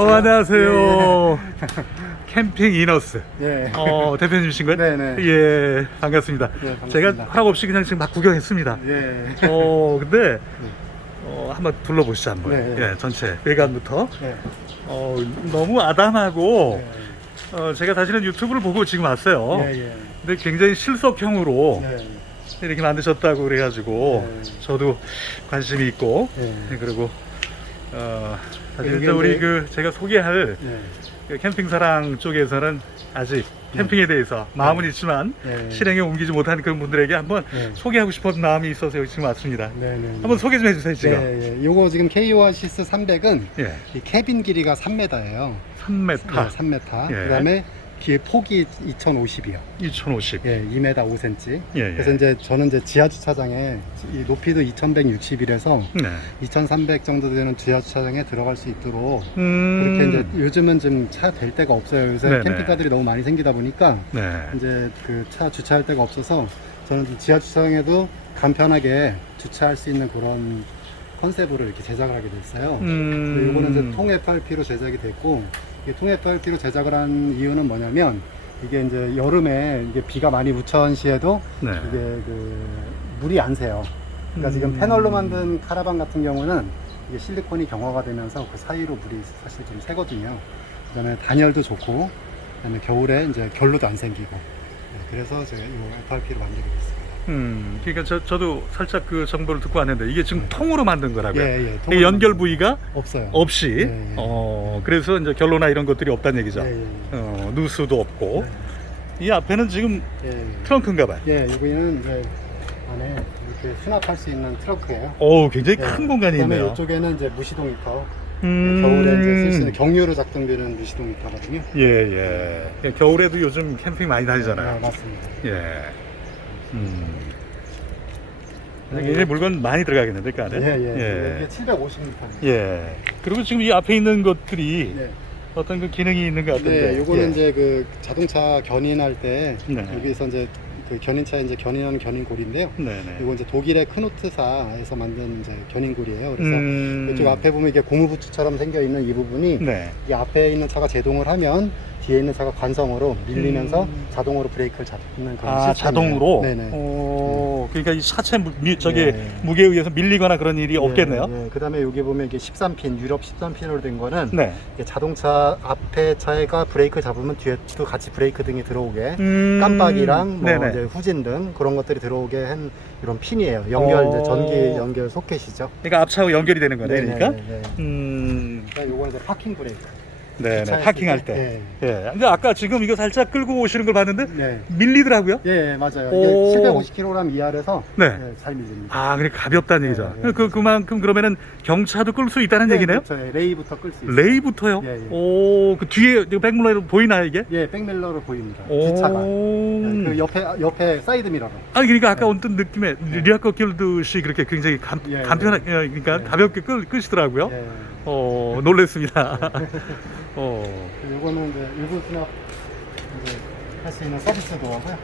어, 안녕하세요. 캠핑 이너스. 예. 어, 대표님이신가요? 네네. 예, 반갑습니다. 네, 반갑습니다. 제가 허락 없이 그냥 지금 막 구경했습니다. 예. 어, 근데 어, 한번 둘러보시죠, 한번. 네, 네. 예, 전체 외관부터. 예. 어, 너무 아담하고 예. 어, 제가 사실은 유튜브를 보고 지금 왔어요. 예. 예. 근데 굉장히 실속형으로 예. 이렇게 만드셨다고 그래가지고 네. 저도 관심이 있고 예. 네, 그리고 어, 사실 여기 이제 우리 그 제가 소개할 예. 그 캠핑 사랑 쪽에서는 아직 캠핑에 대해서 마음은 있지만 네. 실행에 옮기지 못하는 그런 분들에게 한번 네. 소개하고 싶은 마음이 있어서 지금 왔습니다. 네. 네. 한번 소개 좀 해주세요 지금. 예, 예. 요거 지금 K-오아시스 300은 예, 이 캐빈 길이가 3m예요. 3m, 네, 3m. 예. 그다음에 기 폭이 2050이요. 2050. 예, 2m 5cm. 예, 예. 그래서 이제 저는 이제 지하 주차장에 이 높이도 2160이라서 네. 2300 정도 되는 지하 주차장에 들어갈 수 있도록 음, 그렇게 이제 요즘은 좀 차 댈 데가 없어요. 요새 네네. 캠핑카들이 너무 많이 생기다 보니까 네. 이제 그 차 주차할 데가 없어서 저는 좀 지하 주차장에도 간편하게 주차할 수 있는 그런 컨셉으로 이렇게 제작을 하게 됐어요. 음, 이거는 이제 통 FRP로 제작이 됐고 이게 통 FRP로 제작을 한 이유는 뭐냐면 이게 이제 여름에 이게 비가 많이 우천 시에도 네. 이게 그 물이 안 새요. 그러니까 지금 음. 패널로 만든 카라반 같은 경우는 이게 실리콘이 경화가 되면서 그 사이로 물이 사실 좀 새거든요. 그다음에 단열도 좋고, 그다음에 겨울에 이제 결로도 안 생기고. 네, 그래서 제가 이 FRP로 만들게 됐습니다. 음, 그러니까 저, 저도 살짝 그 정보를 듣고 왔는데 이게 지금 통으로 만든 거라고요. 예, 예. 이게 연결 부위가 없어요. 없이, 예, 예. 어, 그래서 이제 결로나 이런 것들이 없다는 얘기죠. 예, 예, 어, 누수도 없고. 예. 이 앞에는 지금 예, 예. 트렁크인가 봐요. 예, 여기는 이제 안에 이렇게 수납할 수 있는 트렁크예요. 오, 굉장히 예. 큰 공간이 그다음에 있네요. 이쪽에는 이제 무시동 히터. 음. 겨울에 이제 쓸 수 있는 경유로 작동되는 무시동 히터거든요. 예, 예. 예, 겨울에도 요즘 캠핑 많이 다니잖아요. 네, 맞습니다. 예. 음. 굉장히 물건 많이 들어가겠는데, 그 안에? 예, 예. 예. 이게 750m입니다. 예. 그리고 지금 이 앞에 있는 것들이 네. 어떤 그 기능이 있는 것 같은데. 네, 요거는 예. 이제 그 자동차 견인할 때 네. 여기서 이제 그 견인차에 이제 견인하는 견인골인데요. 네네. 이거 이제 독일의 크노트사에서 만든 이제 견인골이에요. 그래서 음. 이쪽 앞에 보면 이게 고무부츠처럼 생겨 있는 이 부분이 네. 이 앞에 있는 차가 제동을 하면 뒤에 있는 차가 관성으로 밀리면서 음. 자동으로 브레이크를 잡는 그런 아, 시스템이에요. 자동으로? 네네. 오, 그러니까 이 사체 무, 미, 저기 네. 무게에 의해서 밀리거나 그런 일이 없겠네요. 예, 예. 그다음에 여기 보면 이게 13핀 유럽 13핀으로 된 거는 네. 이게 자동차 앞에 차가 브레이크 잡으면 뒤에도 같이 브레이크 등이 들어오게 음. 깜빡이랑 뭐 네네. 이제 후진 등 그런 것들이 들어오게 한 이런 핀이에요. 연결 어. 이제 전기 연결 소켓이죠. 그러니까 앞차하고 연결이 되는 거네, 그러니까. 네네네. 음. 그러니까 요거는 이제 파킹 브레이크. 네네. 주차했을 파킹할 때. 때. 예. 근데 아까 지금 이거 살짝 끌고 오시는 걸 봤는데 네. 네. 밀리더라고요. 예, 예, 맞아요. 오. 이게 750kg 이하라서 네. 예, 잘 밀립니다. 아, 그러니까 가볍다는 네, 얘기죠. 네, 그 그만큼 그러면은 경차도 끌 수 있다는 얘기네요. 그렇죠. 예, 레이부터 끌 수 있어요. 레이부터요? 예, 예. 오, 그 뒤에 백물러로 보이나 요 이게? 예, 백밀러로 보입니다. 오. 뒷차가. 예, 그 옆에 옆에 사이드 미러로. 아니 그러니까 아까 네. 어떤 느낌에 네. 리아커 길드시 그렇게 굉장히 감, 예, 간편하게 그러니까 예. 가볍게 끌, 끌시더라고요. 예. 어 놀랬습니다. 어. 요거는 이제 일부 수납 이제 할 수 있는 서비스 도어고요.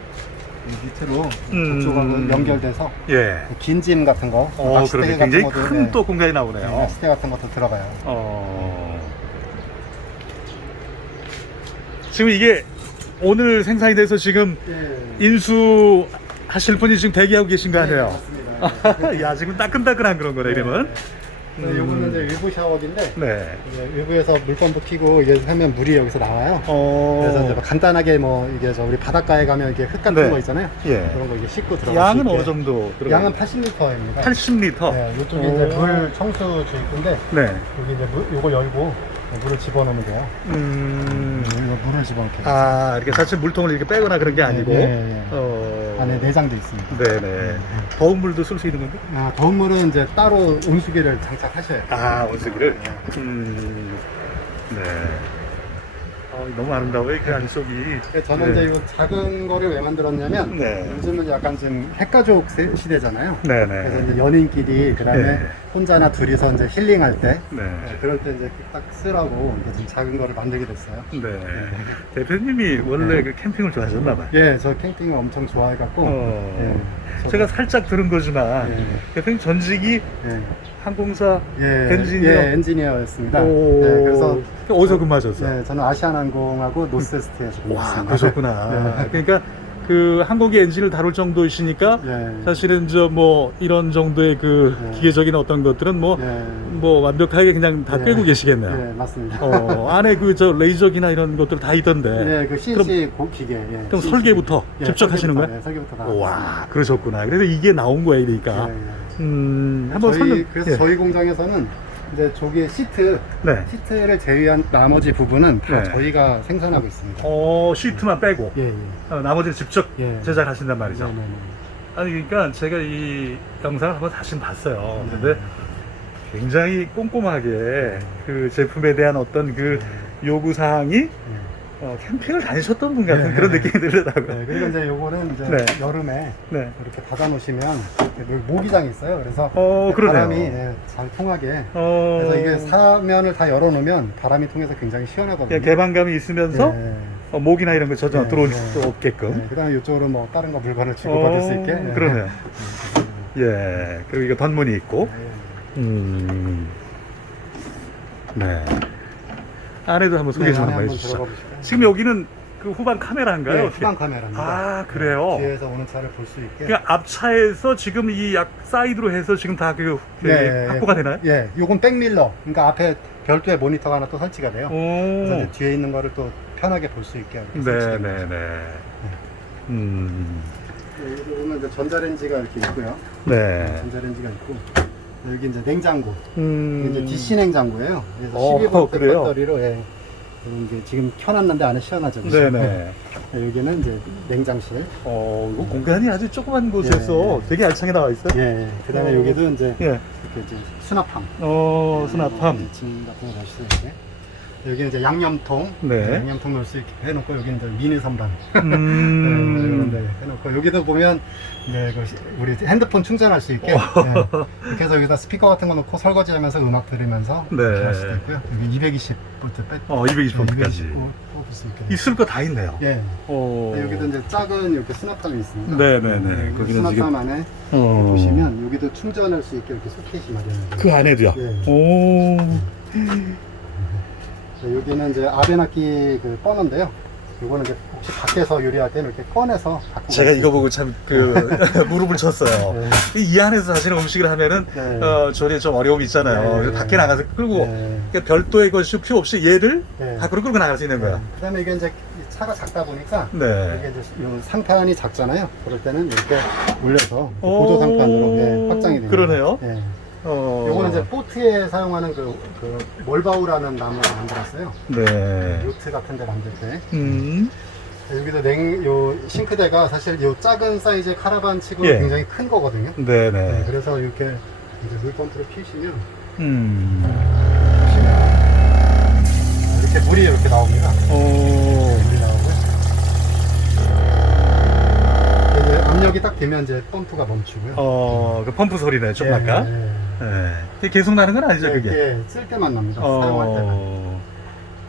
이 밑으로 음. 저쪽하고 연결돼서 예. 긴짐 같은 거, 어 낚싯대 같은 굉장히 것도, 큰 네, 또 공간이 네, 나오네요. 낚싯대 같은 것도 들어가요. 어. 지금 이게 오늘 생산이 돼서 지금 예. 인수 하실 분이 지금 대기하고 계신 거 아니에요? 맞습니다. 야 지금 따끈따끈한 그런 거네 이러면. 네, 요거는 이제 일부 샤워기인데 네. 이제 일부에서 물펌프 키고 이게 하면 물이 여기서 나와요. 어. 그래서 이제 뭐 간단하게 뭐 이게 저 우리 바닷가에 가면 이게 흙 같은 네. 거 있잖아요. 예. 그런 거 이게 씻고 들어갈 수 양은. 어느 정도 들어? 양은 80리터입니다. 80리터. 네, 이쪽에 이제 물 청수 주입구인데 네. 여기 이제 물, 요걸 열고 물을 집어넣으면 돼요. 음. 이거 물을 집어넣게. 아 이렇게 사실 물통을 이렇게 빼거나 그런 게 아니고. 네, 네, 네. 어. 안에 내장도 있습니다. 네네. 더운 물도 쓸 수 있는 건가? 아, 더운 물은 이제 따로 온수기를 장착하셔야 돼요. 아 원수기를. 음. 네. 어, 너무 아름다워요 그 안쪽이. 근데 저는 네. 이제 이 작은 거를 왜 만들었냐면 네. 요즘은 약간 좀 핵가족 세- 시대잖아요. 그래서 네네. 이제 연인끼리 그다음에 네. 혼자나 둘이서 이제 힐링할 때 네. 네, 그럴 때 이제 딱 쓰라고 이제 좀 작은 거를 만들게 됐어요. 네. 대표님이 원래 네. 그 캠핑을 좋아하셨나 봐요. 예, 저 캠핑을 엄청 좋아해갖고 어. 예, 제가 살짝 들은 거지만 예. 대표님 전직이 예, 항공사 예, 엔지니어? 예, 엔지니어였습니다. 오. 예, 그래서 어디서 근무하셨어요? 예, 저는 아시아나항공하고 노스웨스트에서 와 근무했습니다. 그러셨구나. 예. 그러니까 그 항공기 엔진을 다룰 정도이시니까 예, 사실은 저 뭐 이런 정도의 그 예. 기계적인 어떤 것들은 뭐뭐 예, 완벽하게 그냥 다 예. 꿰고 계시겠네요. 예, 맞습니다. 어 안에 그 저 레이저기나 이런 것들 다 있던데. 예, 그 CNC 고 기계. 예, 그럼 CNC 설계부터 예, 직접 하시는 설계부터, 거예요? 예, 설계부터 다. 와 그러셨구나. 그래서 이게 나온 거야 그러니까. 예, 예. 음 한번 저희 설명. 그래서 예. 저희 공장에서는 이제 저기 시트 네. 시트를 제외한 나머지 부분은 다 네. 저희가 생산하고 있습니다. 어 시트만 빼고 예, 예. 어, 나머지는 직접 예. 제작하신단 말이죠. 네, 네, 네. 아니 그러니까 제가 이 영상을 한번 다시 봤어요. 네. 근데 굉장히 꼼꼼하게 그 제품에 대한 어떤 그 요구 사항이 예. 어, 캠핑을 다니셨던 분 같은 네. 그런 느낌이 들더라고요. 네, 그리고 이제 요거는 이제 네. 여름에 네. 이렇게 닫아 놓으시면 여기 모기장이 있어요. 그래서 어 그러네요. 바람이 예, 잘 통하게. 어, 그래서 이게 사면을 다 열어 놓으면 바람이 통해서 굉장히 시원하거든요. 개방감이 있으면서 예, 어, 목이나 이런 거 전혀 네, 들어올 네. 수 없게끔. 예, 그다음에 이쪽으로 뭐 다른 거 물건을 주고받을 수 있게. 어, 예. 그러네요. 예. 예. 그리고 이거 덧문이 있고. 예. 음. 네. 안에도 한번 소개 네, 좀 한번 해주시죠. 지금 여기는 그 후방 카메라인가요? 네? 후방 카메라입니다. 아 그래요. 뒤에서 오는 차를 볼 수 있게. 그러니까 앞차에서 지금 이 약 사이드로 해서 지금 다그 네, 확보가 되나요? 예, 요건 백밀러. 그러니까 앞에 별도의 모니터가 하나 또 설치가 돼요. 그래서 뒤에 있는 거를 또 편하게 볼 수 있게 이렇게 설치가 돼요. 네네네. 음. 네, 여기 보면 이제 전자레인지가 이렇게 있고요. 네. 전자레인지가 있고 여기 이제 냉장고. 음. 이게 이제 DC 냉장고예요. 그래서 어, 12V 그래요? 배터리로 예. 이런 게 지금 켜놨는데 안에 시원하죠. 그죠? 네네. 네, 여기는 이제 냉장실. 어, 이거 공간이 아주 조그만 곳에서 예. 되게 알차게 나와 있어요. 예. 그다음에 어. 여기도 이제 예. 이렇게 이제 수납함. 어, 수납함. 네, 짐 같은 거수 있게. 여기 이제 양념통. 네. 양념통 넣을 수 있게 해놓고 여기 이제 미니 선반. 음. 네, 데 해놓고 여기도 보면 네, 그 시- 우리 핸드폰 충전할 수 있게. 네. 이렇게 해서 여기다 스피커 같은 거 놓고 설거지하면서 음악 들으면서 네. 이렇게 할 수도 있고요. 여기 220V 뺐. 어, 220V까지. 뽑을 수 있게. 있을 거 다 있네요. 예. 어. 네, 여기도 이제 작은 이렇게 수납함이 있습니다. 네 네 네. 여기 거기는 수납함 지금 안에 어. 보시면 여기도 충전할 수 있게 이렇게 소켓이 마련해요. 그 안에도요. 예. 오. 네, 여기는 이제 아베나키 그 버너인데요. 이거는 이제 혹시 밖에서 요리할 때는 이렇게 꺼내서 갖고 제가 이거 보고 참 그 무릎을 쳤어요. 네. 이, 이 안에서 사실은 음식을 하면은 네. 어, 조리에 좀 어려움이 있잖아요. 네. 그래서 밖에 나가서 끌고 네. 그러니까 별도의 것이 필요 없이 얘를 네. 밖으로 끌고 나갈 수 있는 거야. 그다음에 이게 이제 이 차가 작다 보니까 네. 이게 이제 요 상판이 작잖아요. 그럴 때는 이렇게 올려서 오. 보조 상판으로 예, 확장이 됩니다. 그러네요. 예. 어. 요거는 이제 보트에 사용하는 그, 그 몰바우라는 나무를 만들었어요. 네. 요트 같은 데 만들 때. 음. 여기도 냉, 요 싱크대가 사실 요 작은 사이즈의 카라반 치고 예. 굉장히 큰 거거든요. 네네. 네, 그래서 이렇게 이제 물 펌프를 피시면 음. 이렇게 물이 이렇게 나옵니다. 오. 물이 나오고 이제 압력이 딱 되면 이제 펌프가 멈추고요. 어, 그 펌프 소리네, 좀 아까. 예, 예. 네. 그게 계속 나는 건 아니죠, 그게. 이렇게 쓸 때만 납니다. 사용할 때만. 어.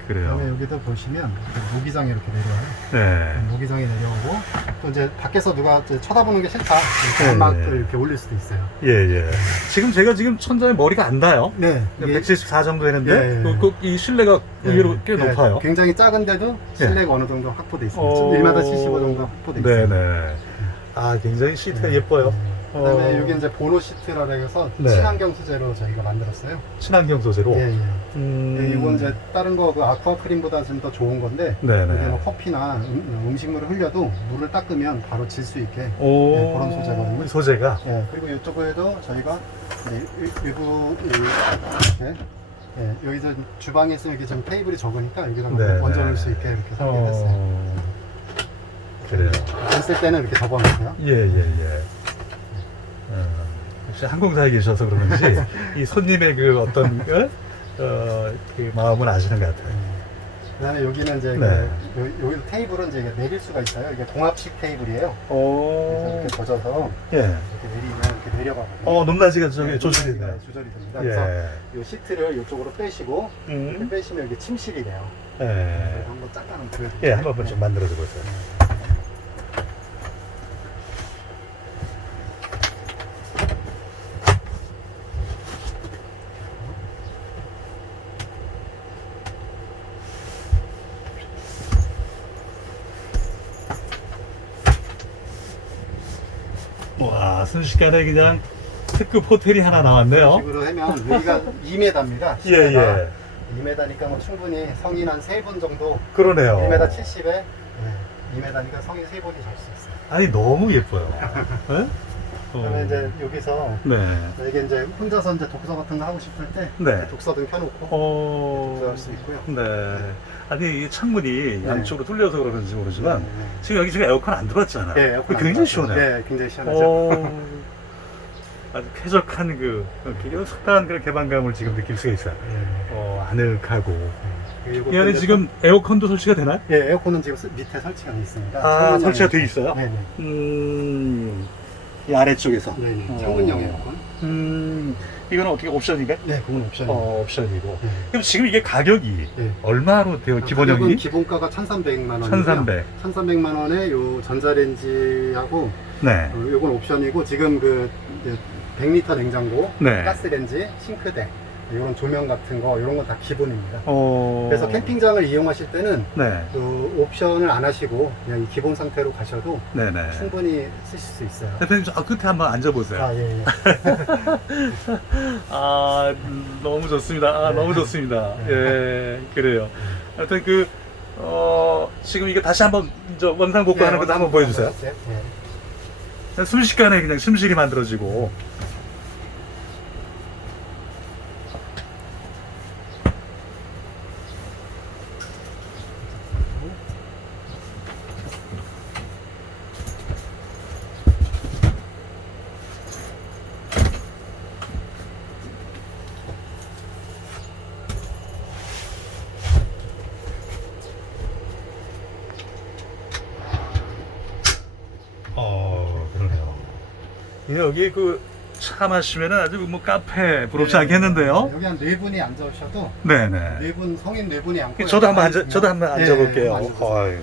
그다음에 그래요. 여기도 보시면 이렇게 모기장이 이렇게 내려와요. 네. 모기장이 내려오고 또 이제 밖에서 누가 이제 쳐다보는 게 싫다. 이렇게 네, 음악을 네. 이렇게 올릴 수도 있어요. 예, 예. 지금 제가 지금 천장에 머리가 안 닿아요. 네. 이게- 174 정도 되는데, 예, 예. 그, 그, 이 실내가 의외로 네, 꽤 네, 높아요. 굉장히 작은데도 실내가 어느 정도 확보돼 있어요. 어. 1마다 75 정도 확보돼 있어요. 네네. 아, 굉장히 시트가 네. 예뻐요. 그다음에 어. 여기 이제 보노 시트라 해서 네. 친환경 소재로 저희가 만들었어요. 친환경 소재로. 예, 예. 음. 네, 이건 이제 다른 거 그 아쿠아 크림보다 좀 더 좋은 건데 네네. 여기 뭐 커피나 음, 식물을 흘려도 물을 닦으면 바로 질 수 있게. 오. 네, 그런 소재거든요. 소재가. 예, 그리고 이쪽에도 저희가 네, 일- 일부 이- 이렇게 예, 여기 서 주방에 있으면 이렇게 좀 테이블이 적으니까 여기다 네, 얹어 네. 놓을 수 있게 이렇게 설계했어요. 어. 그래요. 안쓸 때는 이렇게 접어놓고요. 예, 예, 예. 어, 역시 항공사에 계셔서 그런지 이 손님의 그 어떤 어, 어, 그 마음을 아시는 것 같아요. 그다음에 여기는 이제 네. 그, 요- 여기 테이블은 이제 내릴 수가 있어요. 이게 공합식 테이블이에요. 그래서 오. 이렇게 젖어서 예. 이렇게 내리면 이렇게 내려가거든요. 어, 높낮이가 저기 네, 조절이 높낮이가 네 조절이 됩니다. 그래서 예. 이 시트를 이쪽으로 빼시고 이렇게 음. 빼시면 이게 침실이 돼요. 예. 그래서 한번 잠깐 보여드릴게요. 예, 한번 좀 만들어 주고 있어요. 와, 순식간에 그냥 특급 호텔이 하나 나왔네요. 식으로 하면 여기가 2m입니다. 예, 예. 2m니까 뭐 충분히 성인 한 3분 정도 그러네요. 1m 70에 2m니까 성인 3분이 잘 수 있어요. 아니, 너무 예뻐요. 예? 그러면 어. 이제 여기서 네. 이게 이제 혼자서 이제 독서 같은 거 하고 싶을 때 네. 독서등 켜놓고 어. 독서할 수 있고요. 네. 아니, 이 창문이 네. 양쪽으로 뚫려서 그런지 모르지만, 네, 네. 지금 여기 지금 에어컨 안 들어왔잖아. 네, 에어컨 안 굉장히 들어가죠. 시원해요. 네, 굉장히 시원하죠. 어, 아주 쾌적한 그, 속다한 그런 개방감을 지금 느낄 수가 있어요. 네. 어, 아늑하고. 그리고 이 안에 이제 지금 에어컨도 설치가 되나요? 예, 에어컨은 지금 스- 밑에 설치가 돼 있습니다. 아, 설치가 돼 에어컨. 있어요? 네, 네. 음, 이 아래쪽에서. 네, 네. 어. 창문형 에어컨. 음, 이거는 어떻게 옵션인가? 네, 그건 옵션이에요. 어, 옵션이고. 네. 그럼 지금 이게 가격이 네. 얼마로 되어, 기본형이? 가격은 기본가가 1,300만 원. 1300. 1,300만 원에 요 전자레인지하고 네. 어, 요건 옵션이고 지금 그 이제 100리터 냉장고, 네. 가스레인지, 싱크대 이런 조명 같은 거 이런 건 다 기본입니다. 어. 그래서 캠핑장을 이용하실 때는 네. 그 옵션을 안 하시고 그냥 이 기본 상태로 가셔도 네네. 충분히 쓰실 수 있어요. 대표님, 저 끝에 한번 앉아보세요. 아, 예, 예. 아, 음, 너무 좋습니다. 아, 네. 너무 좋습니다. 네. 예, 그래요. 하여튼 그, 어, 지금 이거 다시 한번, 저 원상 복구하는 것도 한번 보여주세요. 네, 네. 순식간에 그냥 심실이 만들어지고. 어, 그러네요. 예, 여기 그 차 마시면은 아주 뭐 카페 부럽지 네, 않겠는데요? 여기 한 네 분이 앉아 오셔도 네네. 네 분 성인 네 분이 앉고 저도 한번 앉아, 저도 한번 네, 앉아볼게요. 한번 앉아보세요. 아유.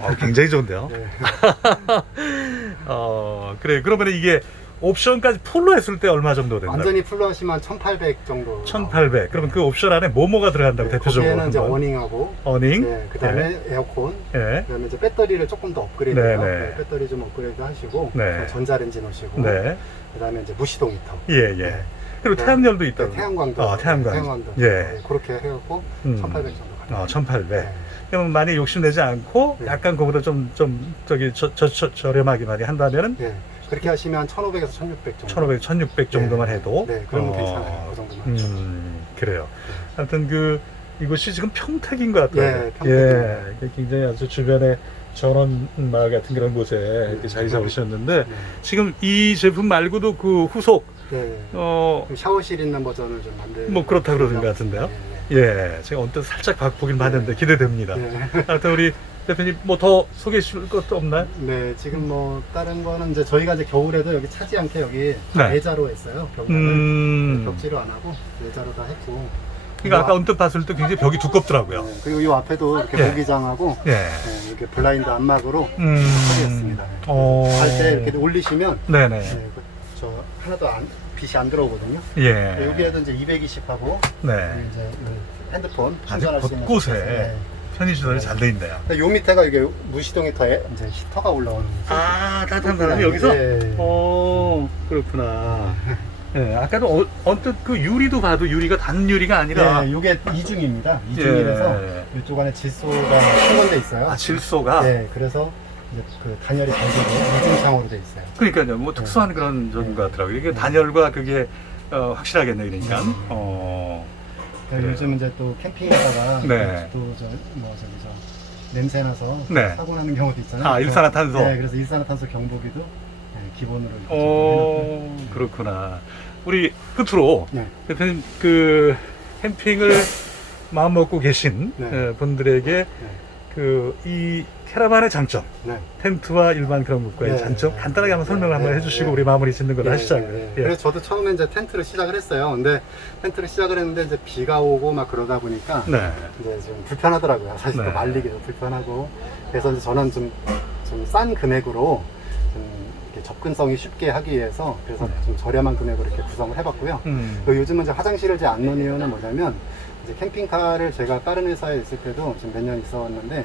아, 굉장히 좋은데요? 네. 어, 그래. 그러면 이게 옵션까지 풀로 했을 때 얼마 정도 된다? 완전히 풀로 하시면 1800 정도 1800. 그러면 그 옵션 안에 뭐뭐가 들어간다고 네, 대표적으로 거기에는 이제? 어닝하고 어닝? 네, 그다음에 에어컨 예. 그다음에 이제 배터리를 조금 더 업그레이드해요. 네, 네. 네, 배터리 좀 업그레이드 하시고 네. 전자레인지 넣으시고 네. 그다음에 이제 무시동 히터 예, 예. 네. 그리고 네. 태양열도 네, 있다고. 태양광도 아, 태양광. 태양광도 예. 네, 그렇게 해갖고 음. 1800 정도 가요. 어, 1800. 네. 그러면 많이 욕심내지 않고 네. 약간 그보다 좀, 좀, 저기, 저, 저, 저, 저렴하게 많이 한다면은 네. 그렇게 하시면 1500에서 1600 정도 1500, 1600 정도만 해도. 네, 그러면 어, 괜찮아요. 그 정도만. 음, 그래요. 하여튼 그, 이곳이 지금 평택인 것 같아요. 예, 평택입니다. 예, 굉장히 아주 주변에 전원 마을 같은 그런 곳에 이렇게 자리 잡으셨는데, 네. 지금 이 제품 말고도 그 후속, 네. 어, 그 샤워실 있는 버전을 좀 만들. 뭐 그렇다 그러는 것 같은데요. 예, 제가 언뜻 살짝 봐- 보긴 봤는데 기대됩니다. 네. 하여튼 우리 대표님 뭐 더 소개해 줄 것도 없나요? 네, 지금 뭐 다른 거는 이제 저희가 이제 겨울에도 여기 차지 않게 여기 다 네. 내자로 했어요. 벽면을 음, 벽지로 안 하고 내자로 다 했고. 그러니까 아까 요 언뜻 봤을 때 굉장히 벽이 두껍더라고요. 네, 그리고 이 앞에도 이렇게 예. 모기장하고 예. 네, 이렇게 블라인드 안막으로 음. 처리했습니다. 네. 어. 갈 때 이렇게 올리시면 네네. 네, 그- 저 하나도 안, 빛이 안 들어오거든요. 예. 네, 여기에도 이제 220하고 네. 이제 이 핸드폰 아주 충전할 수 있는 곳곳에. 네. 편의시설이 잘 돼 있네요. 근데 요 밑에가 이게 무시동 히터에 이제 히터가 올라오는 거죠. 아, 따뜻한 바람이 여기서? 예. 어, 그렇구나. 예, 아까도 어, 언뜻 그 유리도 봐도 유리가 단 유리가 아니라 네, 이게 이중입니다. 이중이라서 예. 이쪽 안에 질소가 충분돼 있어요. 아, 질소가 네, 그래서 이제 그 단열이 잘 되고 이중창으로 돼 있어요. 그러니까요. 뭐 특수한 그런 적인 것 같더라고요. 이게 단열과 그게 어, 확실하겠네 그러니까. 음. 어. 그러니까. 요즘 이제 또 캠핑하다가 네. 또저뭐 저기 저 냄새 나서 네. 사고 나는 경우도 있잖아요. 아, 그래서- 일산화탄소. 네, 그래서 일산화탄소 경보기도 네, 기본으로 이렇게 어, 그렇구나. 우리 끝으로 네. 대표님 그 캠핑을 마음 먹고 계신 네. 어, 분들에게 네. 그 이 캐러반의 장점, 네. 텐트와 일반 그런 것과의 네. 장점 간단하게 한번 설명을 한번 네. 해주시고 네. 우리 마무리 짓는 걸로 예, 하시자고요. 예, 예. 예. 그래서 저도 처음에 이제 텐트를 시작을 했어요. 근데 텐트를 시작을 했는데 이제 비가 오고 막 그러다 보니까 네. 이제 좀 불편하더라고요. 사실 네. 또 말리기도 불편하고. 그래서 이제 저는 좀 좀 싼 금액으로 좀 이렇게 접근성이 쉽게 하기 위해서 그래서 네. 좀 저렴한 금액으로 이렇게 구성을 해봤고요. 음. 그리고 요즘은 이제 화장실을 이제 안 넣는 이유는 뭐냐면 이제 캠핑카를 제가 다른 회사에 있을 때도 지금 몇 년 있었는데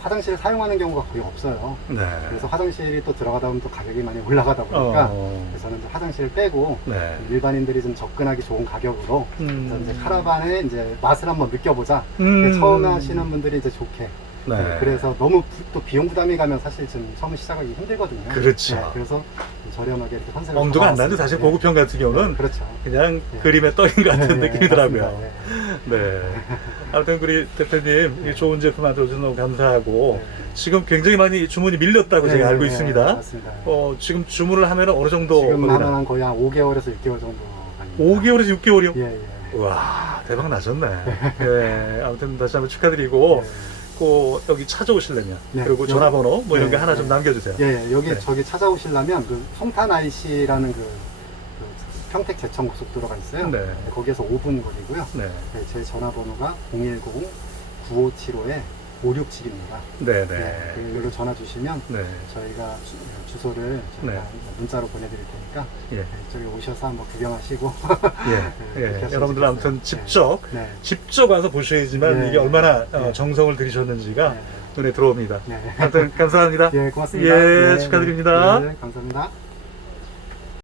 화장실을 사용하는 경우가 거의 없어요. 네. 그래서 화장실이 또 들어가다 보면 또 가격이 많이 올라가다 보니까 어. 그래서 저는 화장실을 빼고 네. 일반인들이 좀 접근하기 좋은 가격으로 그래서 음. 이제 카라반의 이제 맛을 한번 느껴보자. 음. 처음 하시는 분들이 이제 좋게. 네. 네, 그래서 너무 부- 또 비용 부담이 가면 사실 좀 처음 시작하기 힘들거든요. 그렇죠. 네, 그래서 좀 저렴하게 이렇게 컨셉을 엄두가 안. 나는데 사실 네. 고급형 같은 경우는 그렇죠. 그냥 네. 그림에 떠인 것 같은 네, 느낌이더라고요. 맞습니다. 네. 네. 아무튼 우리 대표님 이 좋은 제품 만들어주셔서 너무 감사하고 네. 지금 굉장히 많이 주문이 밀렸다고 네, 제가 알고 네, 있습니다. 맞습니다. 어, 지금 주문을 하면 어느 정도 지금? 하면 한 거의 한 5개월에서 6개월 정도 갑니다. 5개월에서 6개월이요? 예, 예. 와 대박 나셨네. 예, 아무튼 다시 한번 축하드리고 예. 꼭 여기 찾아오시려면 네. 그리고 여기- 전화번호 뭐 이런 네, 게 하나 네. 좀 남겨주세요. 예, 예, 여기 네. 저기 찾아오시려면 그 송탄 IC라는 그, 그 평택 제천 고속도로가 있어요. 네. 거기에서 5분 거리고요. 네, 네, 제 전화번호가 010-9575에 567입니다. 네, 네. 네. 그 여기로 전화 주시면 네, 저희가 주, 주소를 저희가 네. 문자로 보내드릴 테니까 예, 네, 저기 오셔서 한번 구경하시고 예, 네, 예. 여러분들. 아무튼 네. 직접 네. 직접 와서 보셔야지만 네. 이게 얼마나 어, 네. 정성을 들이셨는지가 네. 눈에 들어옵니다. 네. 아무튼 감사합니다. 예, 고맙습니다. 예, 축하드립니다. 네, 감사합니다.